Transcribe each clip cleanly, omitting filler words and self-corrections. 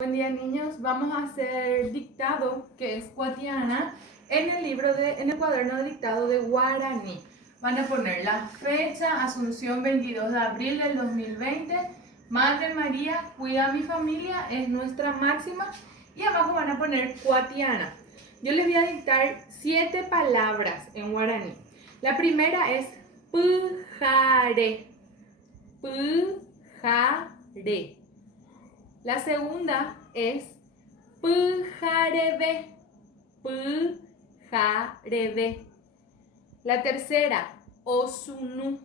Buen día, niños, vamos a hacer dictado, que es cuatiana, en el cuaderno de dictado de guaraní. Van a poner la fecha, Asunción 22 de abril del 2020, Madre María, cuida a mi familia, es nuestra máxima, y abajo van a poner cuatiana. Yo les voy a dictar 7 palabras en guaraní. La primera es pujare, pujare. La segunda es pujarebe, pujarebe. La tercera, osunu,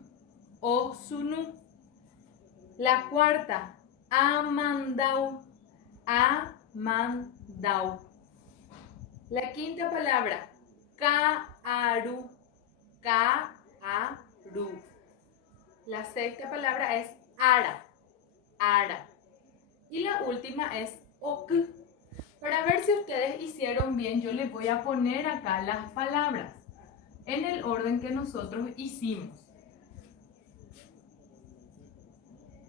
osunu. La cuarta, amandau, amandau. La quinta palabra, kaaru, kaaru. La sexta palabra es ara, ara. Y la última es ok. Para ver si ustedes hicieron bien, yo les voy a poner acá las palabras en el orden que nosotros hicimos.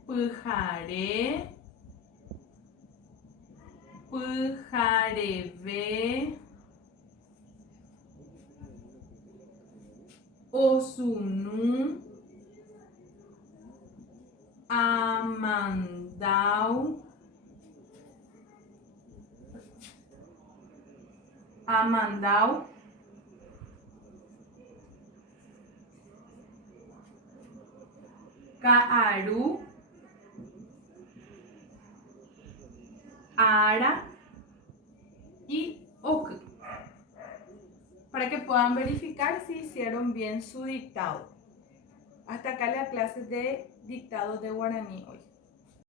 Pujaré, pujarebe, osunu, amandau, amandau, kaaru, ara y ok. Para que puedan verificar si hicieron bien su dictado. Hasta acá la clase de dictado de guaraní hoy.